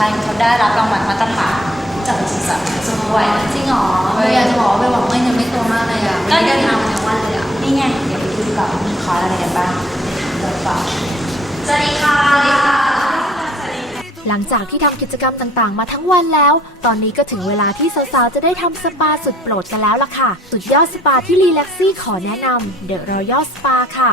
ทยเขาได้รับรางวัลมาตรฐานจากบริษัทซุปด้วยจริงเหรอไม่อยากจะบอกว่าไปหวังเงินยังไม่ตัวมากเลยอะก็ไม่ยัได้งทำทั้งวันเลยอะนี่ไงเดี๋ยวไปดูดีกว่ามีคอร์สอะไรกันบ้างเดี๋ยวต่อสวัสดีค่ะสวัสดีค่ะหลังจากที่ทำกิจกรรมต่างๆ มาทั้งวันแล้ว ตอนนี้ก็ถึงเวลาที่สาวๆ จะได้ทำสปาสุดโปรดกันแล้วล่ะค่ะ สุดยอดสปาที่รีแลกซี่ขอแนะนำ The Royal Spa ค่ะ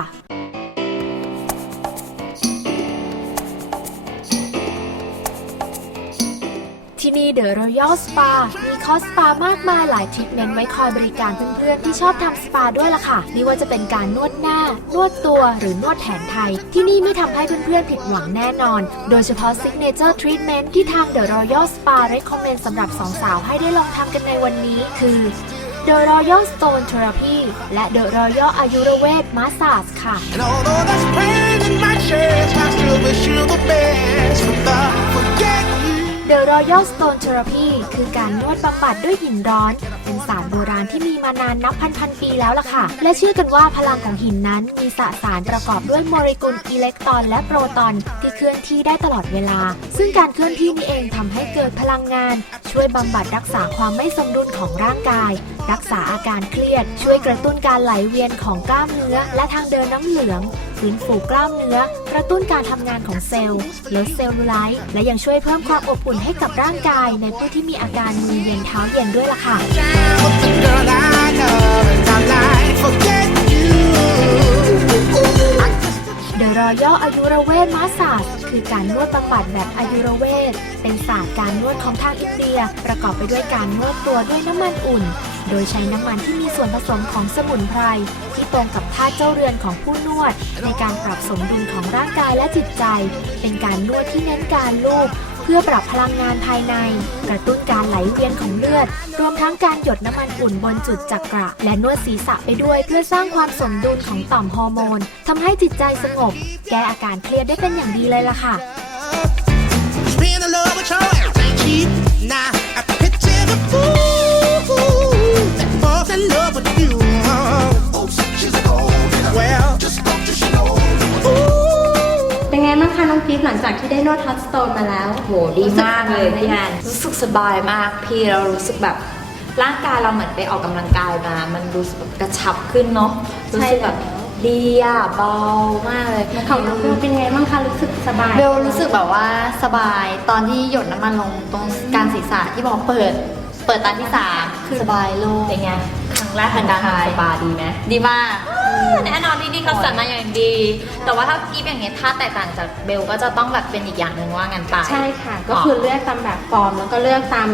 ที่นี่ The Royal Spa มีคอสสปามากมายหลายทรีทเมนต์ไว้คอยบริการเพื่อนๆ ที่ชอบทำสปาด้วยล่ะค่ะ ไม่ว่าจะเป็นการนวดหน้า นวดตัวหรือนวดแผนไทย ที่นี่ไม่ทำให้เพื่อนๆ ผิดหวังแน่นอน โดยเฉพาะ Signature Treatment ที่ทาง The Royal Spa recommend สำหรับสองสาวให้ได้ลองทำกันในวันนี้คือ The Royal Stone Therapy และ The Royal Ayurveda Massage ค่ะ And although that's pain in my chest, I still wish you the best. Without forget. The Royal Stone Therapy คือการนวดบำบัดด้วยหินร้อน เป็นศาสตร์โบราณที่มีมานานนับพันพันปีแล้วล่ะค่ะ และเชื่อกันว่าพลังของหินนั้นมีสสารประกอบด้วยโมเลกุลอิเล็กตรอนและโปรตอนที่เคลื่อนที่ได้ตลอดเวลา ซึ่งการเคลื่อนที่นี้เองทำให้เกิดพลังงาน ช่วยบำบัดรักษาความไม่สมดุลของร่างกาย รักษาอาการเครียด ช่วยกระตุ้นการไหลเวียนของกล้ามเนื้อและทางเดินน้ำเหลือง ฟื้นฟูกล้ามเนื้อกระตุ้นการทำงานของเซลล์ลดเซลลูไลท์และยังช่วยเพิ่มความอบอุ่นให้กับร่างกาย ในผู้ที่มีอาการมือเย็นเท้าเย็นด้วยล่ะค่ะ girl I love, and I like, forget you. I just เดอะรอยัลอายุรเวทมาสาสคือการนวดบำบัดแบบอายุรเวทเป็นศาสตร์การนวดของทางอินเดีย ประกอบไปด้วยการนวดตัวด้วยน้ำมันอุ่น โดยใช้น้ำมันที่มีส่วนผสมของสมุนไพรที่ตรงกับท่าเจ้าเรือนของผู้นวด ในการปรับสมดุลของร่างกายและจิตใจ เป็นการนวดที่เน้นการลูบ พื่อปรับพลังงานภายใน กระตุ้นการไหลเวียนของเลือด รวมทั้งการหยดน้ำมันอุ่นบนจุดจักระ และนวดศีรษะไปด้วย เพื่อสร้างความสมดุลของต่อมฮอร์โมนทำให้จิตใจสงบ แก้อาการเครียดได้เป็นอย่างดีเลยล่ะค่ะ in love with างคะน้องกิฟต์หลังจากที่ได้นวดทัชสโตนมาแล้วโหดีมากเลยพี่แอนรู้สึกสบายมากพี่เรารู้สึกแบบร่างกายเราเหมือนไปออกกำลังกายมา มันรู้สึกแบบกระชับขึ้นเนาะรู้สึกแบบดีอะเบามากเลยของน้องเบลเป็นไงบ้างคะรู้สึกสบายเบลรู้สึกแบบว่าสบายตอนที่หยดน้ำมันลงตรงกลางศีรษะที่บอกเปิด เปิดตาที่สามคือสบายโล่งเป็นไงครั้งแรกของการทำสปาดีไหมดีมาก แน่นอนที่นี่เขาจัดมาอย่างดี แต่ว่าถ้ากีบอย่างเงี้ยถ้าแตกต่างจากเบลก็จะต้องแบบเป็นอีกอย่างหนึ่งว่างันไป ใช่ค่ะ ก็คือเลือกตามแบบฟอร์มแล้วก็เลือกตาม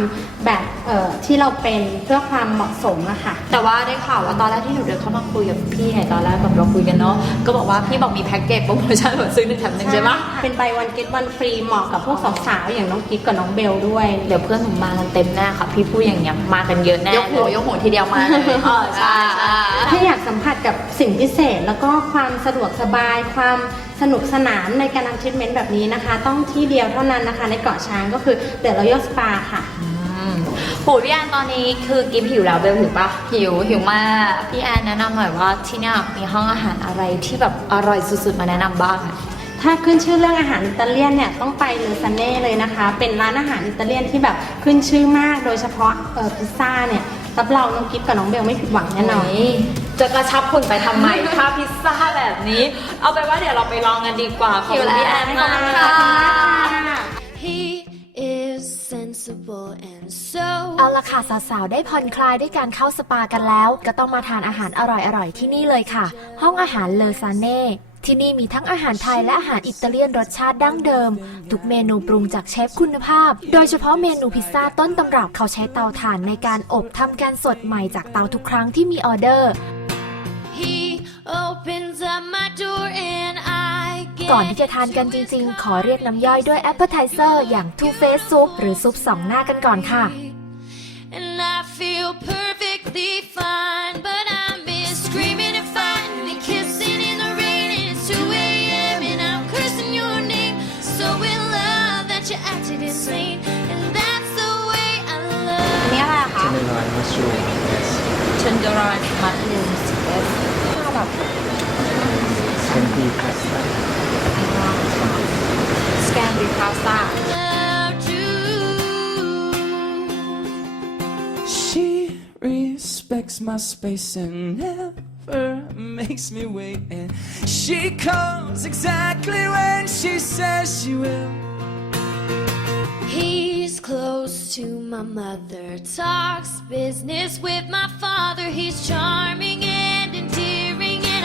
แบบเอ่อที่เราเป็นเพื่อความเหมาะสมอะค่ะแต่ว่าได้ข่าวว่าตอนแรกที่หนูเดินเข้ามาคุยกับพี่ไงตอนแรกแบบเราคุยกันเนาะก็บอกว่าพี่บอกมีแพ็กเกจโปรโมชั่นแบบซื้อหนึ่งแถมหนึ่งใช่ปะเป็นใบวันเก็ตวันฟรีเหมาะกับพวกสาวๆอย่างน้องกิฟต์กับน้องเบลด้วยเดี๋ยวเพื่อนหนูมากันเต็มแน่ค่ะ พี่พูดอย่างเงี้ยมากันเยอะแน่ยกหูยกหูทีเดียวมาเลยเออใช่ใช่ถ้าอยาก สัมผัสกับสิ่งพิเศษ แล้วก็ความสะดวกสบาย ความสนุกสนานในการทำทรีทเมนต์แบบนี้นะคะ ต้องที่เดียวเท่านั้นนะคะ ในเกาะช้างก็คือเดอะรอยัลสปาค่ะอืมโหพี่แอนตอนนี้คือกิฟหิวแล้วเบลหิวปะหิวหิวมากพี่แอนแนะนำหน่อยว่าที่เนี่ยมีห้องอาหารอะไรที่แบบอร่อยสุดๆมาแนะนำบ้างอะถ้าขึ้นชื่อเรื่องอาหารอิตาเลียนเนี่ยต้องไปเลอซาเน่เลยนะคะ เป็นร้านอาหารอิตาเลียนที่แบบขึ้นชื่อมากโดยเฉพาะเออพิซซ่าเนี่ยรับรองน้องกิฟกับน้องเบลไม่ผิดหวังแน่นอนโย จะกระชับหุ่นไปทำไมถ้าพิซซ่าแบบนี้ เอาไปนว่าเดี๋ยวเราไปลองกันดีกว่า ขอบคุณพี่แอนมากขอบคุณค่ะมากค่ะ He is sensible and so เอาละค่ะสาวๆ ได้ผ่อนคลายด้วยการเข้าสปากันแล้ว ก็ต้องมาทานอาหารอร่อยๆ ที่นี่เลยค่ะ ห้องอาหารเลอซาเน่ที่นี่มีทั้งอาหารไทยและอาหารอิตาเลียนรสชาติดั้งเดิม ทุกเมนูปรุงจากเชฟคุณภาพ โดยเฉพาะเมนูพิซซ่าต้นตำรับเขาใช้เตาถ่านในการอบทำการสดใหม่จากเตาทุกครั้งที่มีออเดอร์ ก่อนที่จะทานกันจริง ๆ ขอเรียกน้ำย่อยด้วยแอปเป z e r อย่าง Two Face Soup หรือซุปสองหน้ากันก่อนค่ะ and I feel perfectly fine but I'm been screaming and fighting and kissing in the rain and it's 2 a.m. and I'm cursing your name so in love that you acted insane and that's the way I love นี่อะไรอะคะ Tenderloin mushroom, yes. เชนเดอรอนมัสลูม Scandi pasta. Scandi pasta. She respects my space and never makes me wait. And she comes exactly when she says she will. He's close to my mother, talks business with my father. He's charming.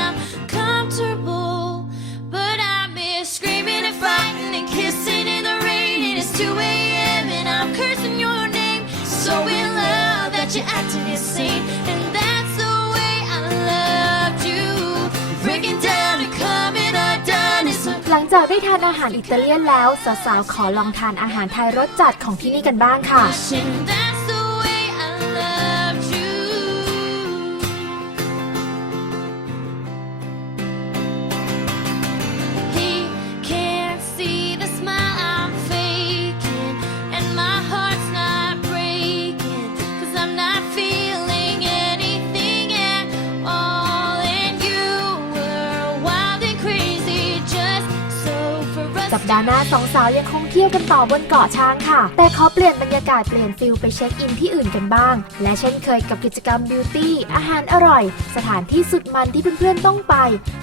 I'm comfortable. But I miss screaming and fighting and kissing in the rain. And it's 2 a.m. and I'm cursing your name. So in love that you're acting insane, and that's the way I loved you. Breaking down and coming undone is a หลังจากได้ทานอาหารอิตาเลียนแล้ว สาวๆ ขอลองทานอาหารไทยรสจัดของที่นี่กันบ้างค่ะ And that's ดาห์หน้าสองสาวยังคงเที่ยวกันต่อบนเกาะช้างค่ะ แต่ขอเปลี่ยนบรรยากาศเปลี่ยนฟิลไปเช็คอินที่อื่นกันบ้าง และเช่นเคยกับกิจกรรมบิวตี้อาหารอร่อย สถานที่สุดมันที่เพื่อนๆต้องไป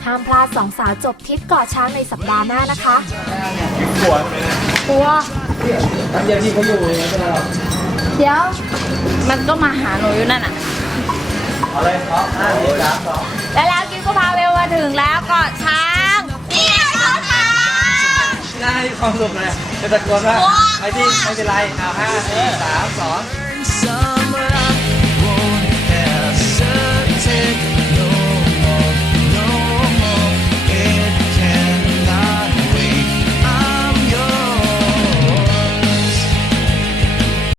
ห้ามพลาดสองสาวจบทริปเกาะช้างในสัปดาห์หน้านะคะกลัวเดี๋ยวพี่เขาอยู่ไม่เป็นไรหรอกเดี๋ยว มันก็มาหาหนูอยู่นั่นอะเอาเลยครับห้าสี่สามสองและแล้วกิฟก็พาเวลมาถึงแล้วเกาะช้าง น่าให้ความสุขเลยจะตะโกนว่าไอ้ที่ไม่เป็นไรเอาห้าสี่สามสอง Summer